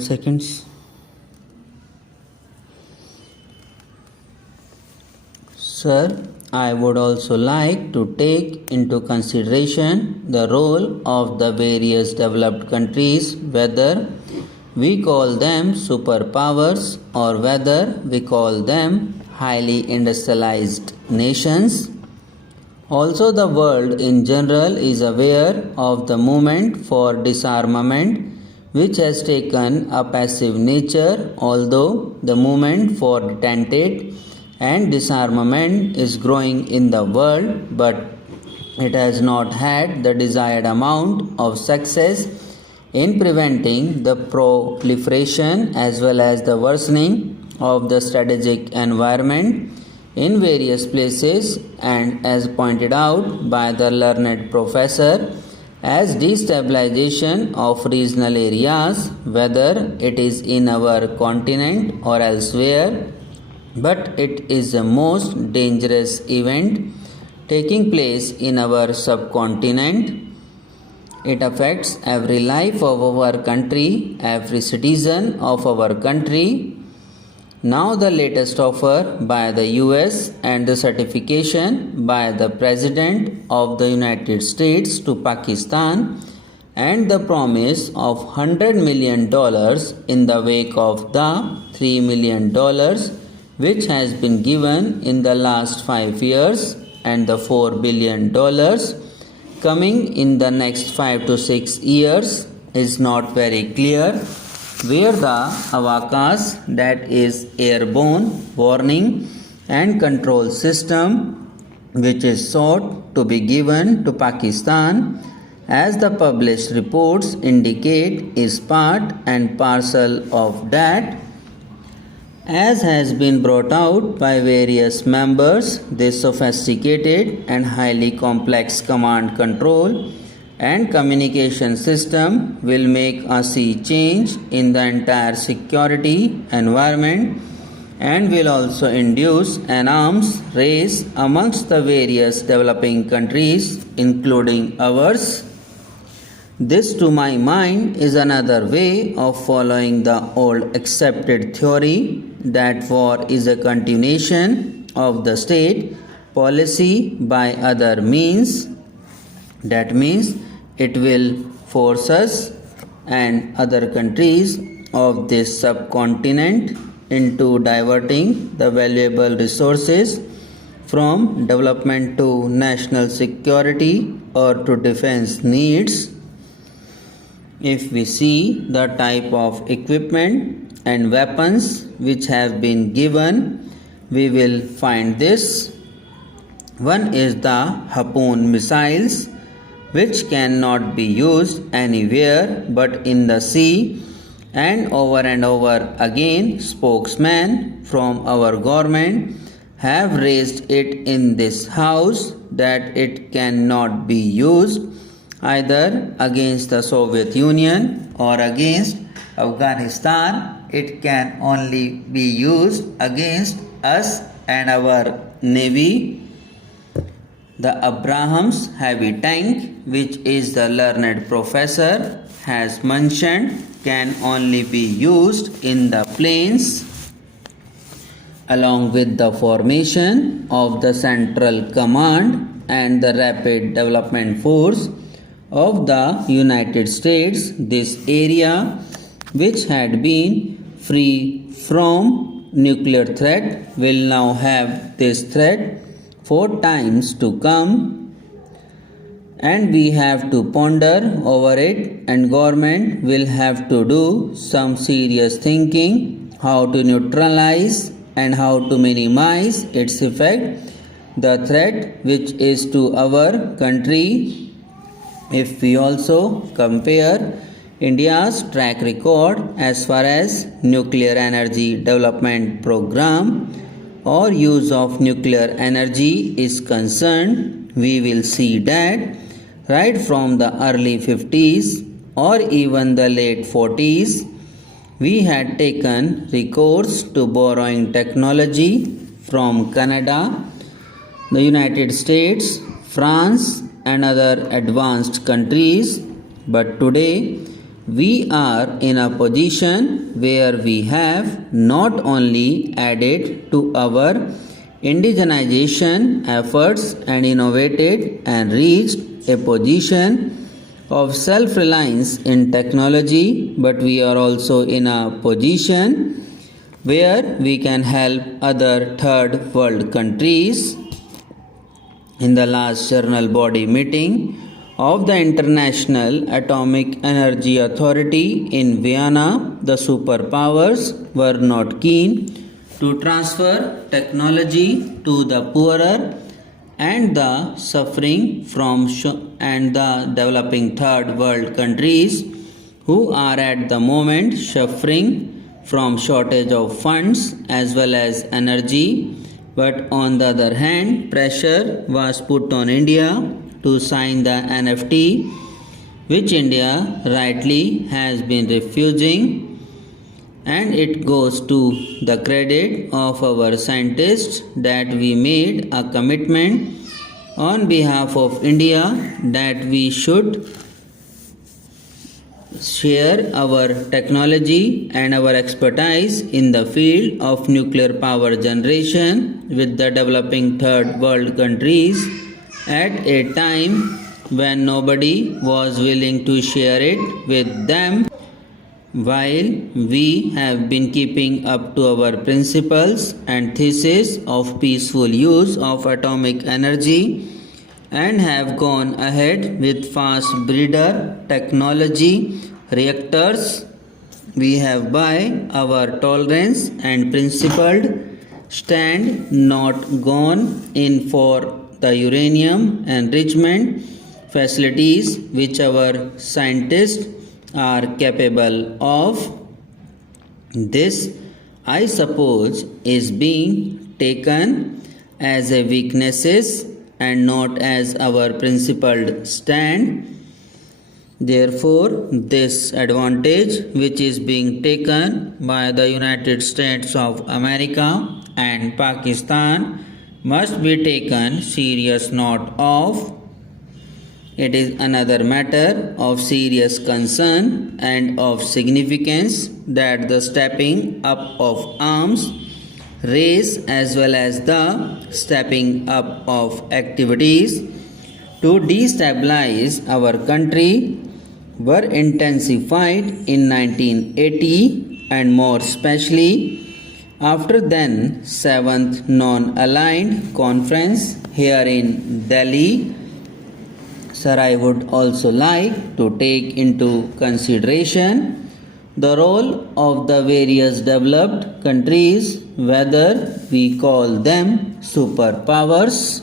Seconds. Sir, I would also like to take into consideration the role of the various developed countries, whether we call them superpowers or whether we call them highly industrialized nations. Also, the world in general is aware of the movement for disarmament, which has taken a passive nature, although the movement for detente and disarmament is growing in the world, but it has not had the desired amount of success in preventing the proliferation as well as the worsening of the strategic environment in various places, and as pointed out by the learned professor, as destabilization of regional areas, whether it is in our continent or elsewhere, but it is the most dangerous event taking place in our subcontinent. It affects every life of our country, every citizen of our country. Now the latest offer by the US and the certification by the President of the United States to Pakistan and the promise of $100 million in the wake of the $3 million which has been given in the last 5 years and the $4 billion coming in the next 5 to 6 years is not very clear, where the AWACS, that is airborne warning and control system, which is sought to be given to Pakistan, as the published reports indicate, is part and parcel of that. As has been brought out by various members, this sophisticated and highly complex command control and communication system will make a sea change in the entire security environment and will also induce an arms race amongst the various developing countries, including ours. This, to my mind, is another way of following the old accepted theory that war is a continuation of the state policy by other means. That means it will force us and other countries of this subcontinent into diverting the valuable resources from development to national security or to defense needs. If we see the type of equipment and weapons which have been given, we will find this. One is the Harpoon missiles, which cannot be used anywhere but in the sea, and over again spokesmen from our government have raised it in this house that it cannot be used either against the Soviet Union or against Afghanistan. It can only be used against us and our navy. The Abrams heavy tank, which is the learned professor has mentioned, can only be used in the plains, along with the formation of the Central Command and the Rapid Development Force of the United States. This area, which had been free from nuclear threat, will now have this threat 4 times to come, and we have to ponder over it, and government will have to do some serious thinking how to neutralize and how to minimize its effect, the threat which is to our country. If we also compare India's track record as far as nuclear energy development program or use of nuclear energy is concerned, we will see that right from the early 50s or even the late 40s, we had taken recourse to borrowing technology from Canada, the United States, France, and other advanced countries. But today, we are in a position where we have not only added to our indigenization efforts and innovated and reached a position of self-reliance in technology, but we are also in a position where we can help other third world countries. In the last journal body meeting of the International Atomic Energy Authority in Vienna, the superpowers were not keen to transfer technology to the poorer and the suffering from and the developing third world countries who are at the moment suffering from shortage of funds as well as energy. But on the other hand, pressure was put on India to sign the NFT, which India rightly has been refusing, and it goes to the credit of our scientists that we made a commitment on behalf of India that we should share our technology and our expertise in the field of nuclear power generation with the developing third world countries at a time when nobody was willing to share it with them. While we have been keeping up to our principles and thesis of peaceful use of atomic energy and have gone ahead with fast breeder technology reactors, we have by our tolerance and principled stand not gone in for the uranium enrichment facilities which our scientists are capable of. This, I suppose, is being taken as a weaknesses and not as our principled stand. Therefore, this advantage which is being taken by the United States of America and Pakistan must be taken serious note of. It is another matter of serious concern and of significance that the stepping up of arms race as well as the stepping up of activities to destabilize our country were intensified in 1980 and more especially after then 7th Non-Aligned Conference here in Delhi. Sir, I would also like to take into consideration the role of the various developed countries, whether we call them superpowers